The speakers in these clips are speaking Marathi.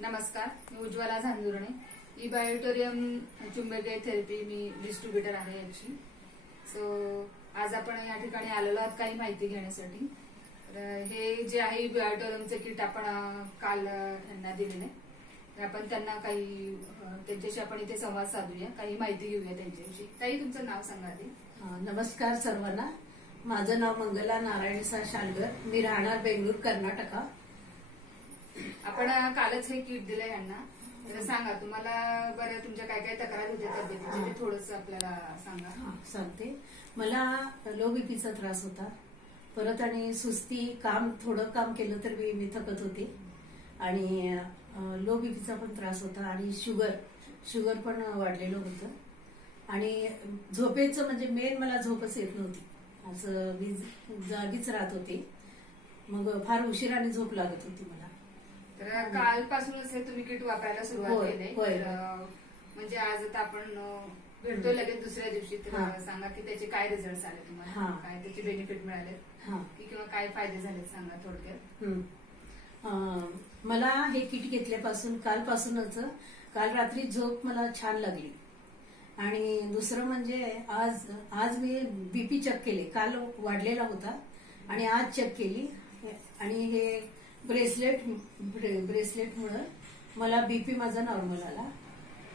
नमस्कार, मी उज्ज्वला झांजुर्णे. इबायोटोरियम चुंबकीय थेरपी मी डिस्ट्रीब्युटर आहे याची. सो आज आपण या ठिकाणी आलेलो आहोत काही माहिती घेण्यासाठी. हे जे आहे इबायोटोरियमचे किट आपण काल यांना दिलेले. आपण त्यांना काही त्यांच्याशी आपण इथे संवाद साधूया, काही माहिती घेऊया त्यांच्याविषयी. ताई, तुमचं नाव सांगा आधी. नमस्कार सर्वांना. माझं नाव मंगला नारायणसा शालगर. मी राहणार बेंगळूर, कर्नाटका. आपण कालच हे किट दिलंय यांना. तर सांगा, तुम्हाला बरं तुमच्या काय काय तक्रार होत्या तब्येतीची ते थोडंसं आपल्याला सांगा. सांगते. मला लो बीपीचा त्रास होता, परत आणि सुस्ती, थोडं काम केलं तर मी थकत होते, आणि लो बीपीचा पण त्रास होता, आणि शुगर पण वाढलेलं होतं, आणि झोपेचं म्हणजे मेन मला झोपच येत नव्हती. असं मी जागीच राहत होते, मग फार उशिराने झोप लागत होती मला. तर कालपासूनच हे तुम्ही किट वापरायला सुरुवात केली. म्हणजे आज आता आपण भेटतोय लगेच दुसऱ्या दिवशी. तर सांगा की त्याचे काय रिझल्ट आले तुम्हाला, काय त्याचे बेनिफिट मिळाले किंवा काय फायदे झाले, सांगा थोडक्यात. मला हे किट घेतल्यापासून कालपासूनच काल रात्री झोप मला छान लागली, आणि दुसरं म्हणजे आज मी बीपी चेक केले. काल वाढलेला होता आणि आज चेक केली, आणि हे ब्रेसलेटमुळे मला बीपी माझा नॉर्मल आला.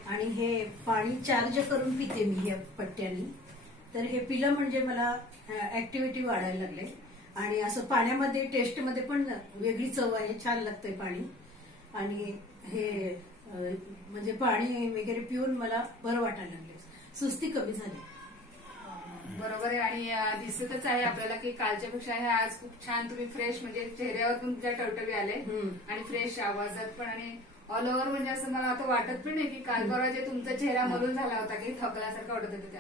आणि हे पाणी चार्ज करून पिते मी या पट्ट्यानी. तर हे पिलं म्हणजे मला ऍक्टिव्हिटी वाढायला लागले, आणि असं पाण्यामध्ये टेस्टमध्ये पण वेगळी चव आहे, छान लागतंय पाणी. आणि हे म्हणजे पाणी वगैरे पिऊन मला बरं वाटायला लागले, सुस्ती कमी झाली. बरोबर आहे. आणि दिसतच आहे आपल्याला की कालच्या पेक्षा हे आज खूप छान तुम्ही फ्रेश, म्हणजे चेहऱ्यावर पण तुमच्या टवटवी आले, आणि फ्रेश आवाजात पण, आणि ऑल ओव्हर म्हणजे असं मला आता वाटत पण नाही की काल परवा जे तुमचा चेहरा मलून झाला होता की थकल्यासारखा वाटत होता.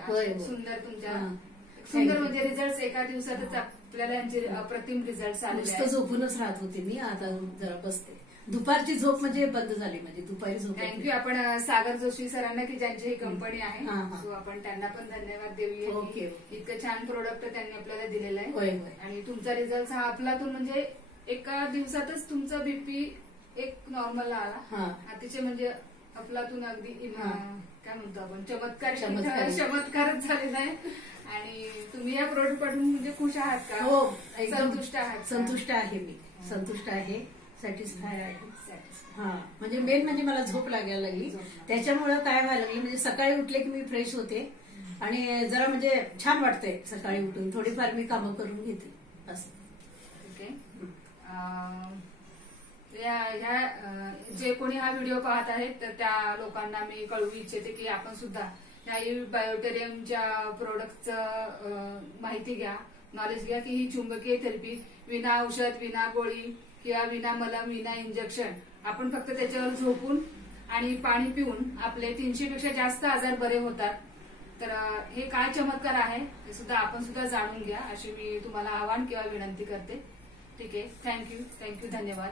सुंदर म्हणजे रिझल्ट एका दिवसातच आपल्याला यांचे अप्रतिम रिझल्ट आले. झोपूनच राहत होते मी, आता जरा बसते. दुपारची झोप म्हणजे बंद झाली, म्हणजे दुपारी झोप. थँक्यू. आपण सागर जोशी सरांना की ज्यांची ही कंपनी आहे, सो आपण त्यांना पण धन्यवाद देऊया. इतकं छान प्रोडक्ट त्यांनी आपल्याला दिलेलं आहे, आणि तुमचा रिझल्ट हा आपलातून म्हणजे एका दिवसातच तुमचा बीपी एक नॉर्मल आला. अतिशय म्हणजे आपलातून अगदी काय म्हणतो आपण चमत्कारच झालेला आहे. आणि तुम्ही या प्रोडक्ट पाठवून म्हणजे खुश आहात का? हो, संतुष्ट आहात? संतुष्ट आहे मी, संतुष्ट आहे, सॅटिस्फाय आहे. म्हणजे मेन म्हणजे मला झोप लागायला लागली, त्याच्यामुळे काय व्हायला लागली म्हणजे सकाळी उठले की मी फ्रेश होते, आणि जरा म्हणजे छान वाटतंय सकाळी उठून. थोडीफार मी कामं करून घेते असं. ओके. जे कोणी हा व्हिडिओ पाहत आहेत तर त्या लोकांना मी कळवू इच्छिते की आपण सुद्धा या इबायोटोरियमच्या प्रोडक्टचं माहिती घ्या, नॉलेज घ्या की ही चुंबकीय थेरपी विना औषध, विना गोळी किंवा विना मलम, विना इंजेक्शन, आपण फक्त त्याच्यावर झोपून आणि पाणी पिऊन आपले 300 पेक्षा जास्त आजार बरे होतात. तर हे काय चमत्कार आहे हे सुद्धा आपण सुद्धा जाणून घ्या, अशी मी तुम्हाला आवाहन किंवा विनंती करते. ठीक आहे. थँक्यू, धन्यवाद.